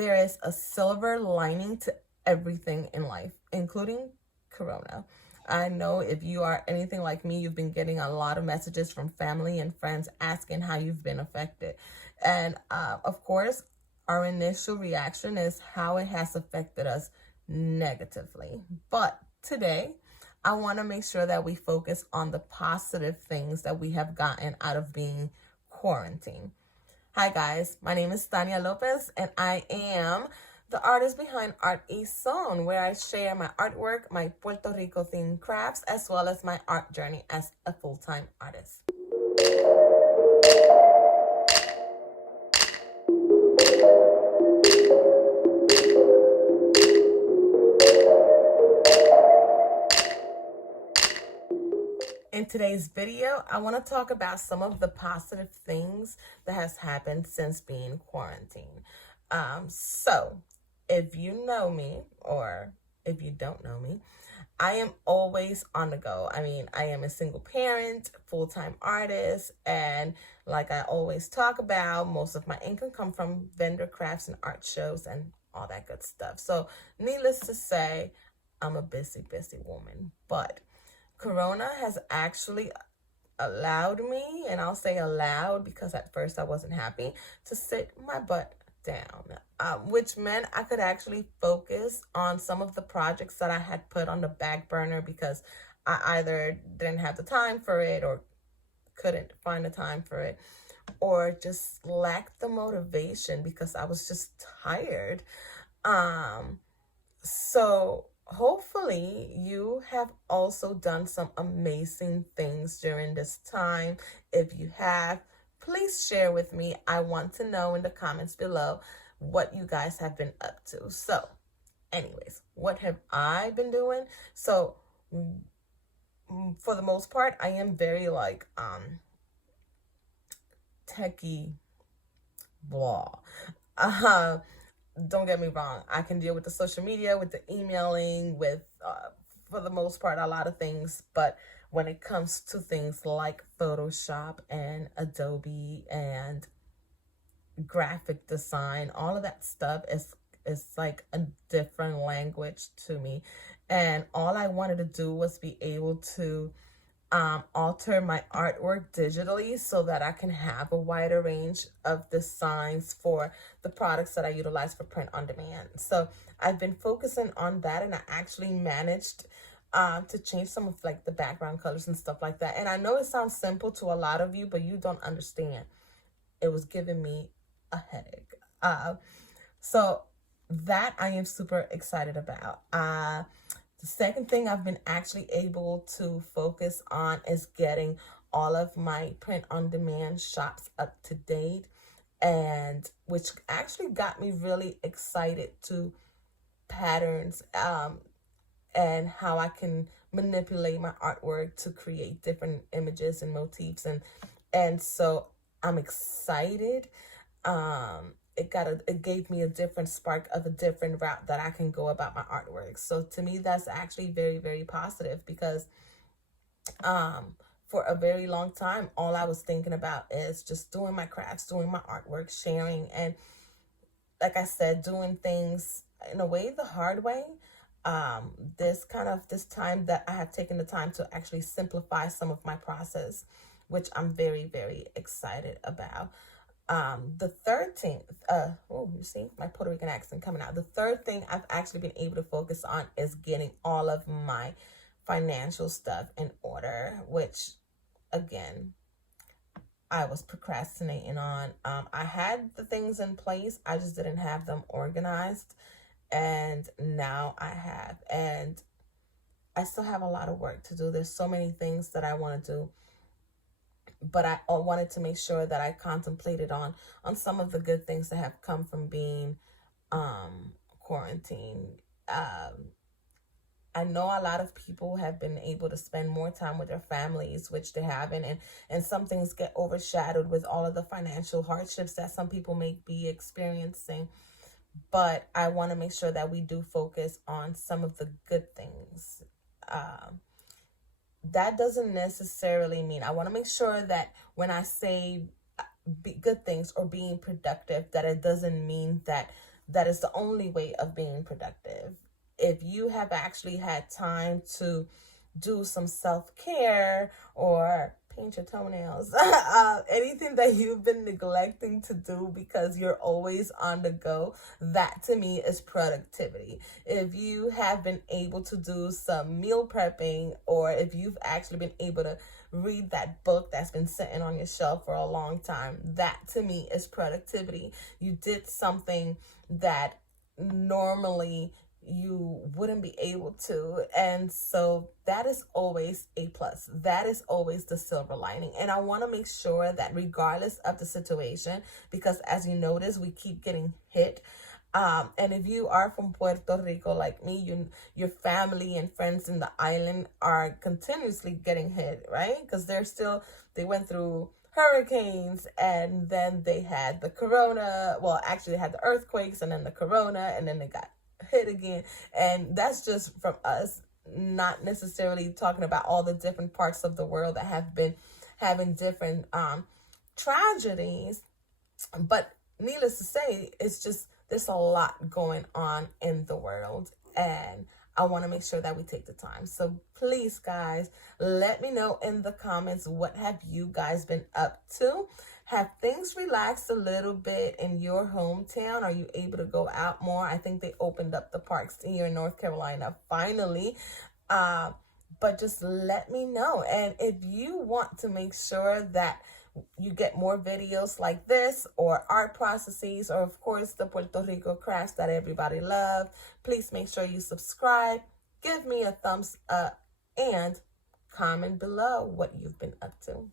there is a silver lining to everything in life, including Corona. I know if you are anything like me, you've been getting a lot of messages from family and friends asking how you've been affected. And of course, our initial reaction is how it has affected us negatively. But today, I want to make sure that we focus on the positive things that we have gotten out of being quarantined. Hi guys, my name is Tania Lopez and I am the artist behind Art East Zone, where I share my artwork, my Puerto Rico themed crafts, as well as my art journey as a full-time artist. In today's video, I want to talk about some of the positive things that has happened since being quarantined. So if you know me or if you don't know me, I am always on the go. I mean, I am a single parent, full-time artist, and like I always talk about, most of my income come from vendor crafts and art shows and all that good stuff. So needless to say, I'm a busy woman, but Corona has actually allowed me, and I'll say allowed because at first I wasn't happy, to sit my butt down, which meant I could actually focus on some of the projects that I had put on the back burner because I either didn't have the time for it or couldn't find the time for it, or just lacked the motivation because I was just tired. So hopefully you have also done some amazing things during this time. If you have, please share with me. I want to know in the comments below what you guys have been up to. So anyways, what have I been doing? So for the most part, I am very like techie blah. Don't get me wrong, I can deal with the social media, with the emailing, with for the most part a lot of things, but when it comes to things like Photoshop and Adobe and graphic design, all of that stuff is like a different language to me. And all I wanted to do was be able to alter my artwork digitally so that I can have a wider range of designs for the products that I utilize for print on demand. So I've been focusing on that, and I actually managed to change some of like the background colors and stuff like that. And I know it sounds simple to a lot of you, but you don't understand. It was giving me a headache. So that I am super excited about. The second thing I've been actually able to focus on is getting all of my print on demand shops up to date, and which actually got me really excited to patterns and how I can manipulate my artwork to create different images and motifs, and so I'm excited. It gave me a different spark of a different route that I can go about my artwork. So to me, that's actually very positive because for a very long time, all I was thinking about is just doing my crafts, doing my artwork, sharing, and like I said, doing things in a way the hard way. This time that I have taken the time to actually simplify some of my process, which I'm very excited about. The third thing, you see my Puerto Rican accent coming out. The third thing I've actually been able to focus on is getting all of my financial stuff in order, which again, I was procrastinating on. I had the things in place, I just didn't have them organized, and now I have, and I still have a lot of work to do. There's so many things that I want to do, but I wanted to make sure that I contemplated on some of the good things that have come from being quarantined. I know a lot of people have been able to spend more time with their families, which they haven't, and some things get overshadowed with all of the financial hardships that some people may be experiencing. But I want to make sure that we do focus on some of the good things. That doesn't necessarily mean, I want to make sure that when I say good things or being productive, that it doesn't mean that that is the only way of being productive. If you have actually had time to do some self-care or paint your toenails, anything that you've been neglecting to do because you're always on the go, that to me is productivity. If you have been able to do some meal prepping, or if you've actually been able to read that book that's been sitting on your shelf for a long time, that to me is productivity. You did something that normally you wouldn't be able to, and so that is always a plus. That is always the silver lining. And I want to make sure that regardless of the situation, because as you notice, we keep getting hit, and if you are from Puerto Rico like me, your family and friends in the island are continuously getting hit, right? Because they went through hurricanes, and then they had the corona. Well, actually they had the earthquakes, and then the corona, and then they got hit again. And that's just from us, not necessarily talking about all the different parts of the world that have been having different tragedies. But needless to say, it's just, there's a lot going on in the world, and I want to make sure that we take the time. So please, guys, let me know in the comments, what have you guys been up to? Have things relaxed a little bit in your hometown? Are you able to go out more? I think they opened up the parks here in North Carolina finally. But just let me know. And if you want to make sure that you get more videos like this, or art processes, or of course the Puerto Rico crafts that everybody loves, please make sure you subscribe, give me a thumbs up, and comment below what you've been up to.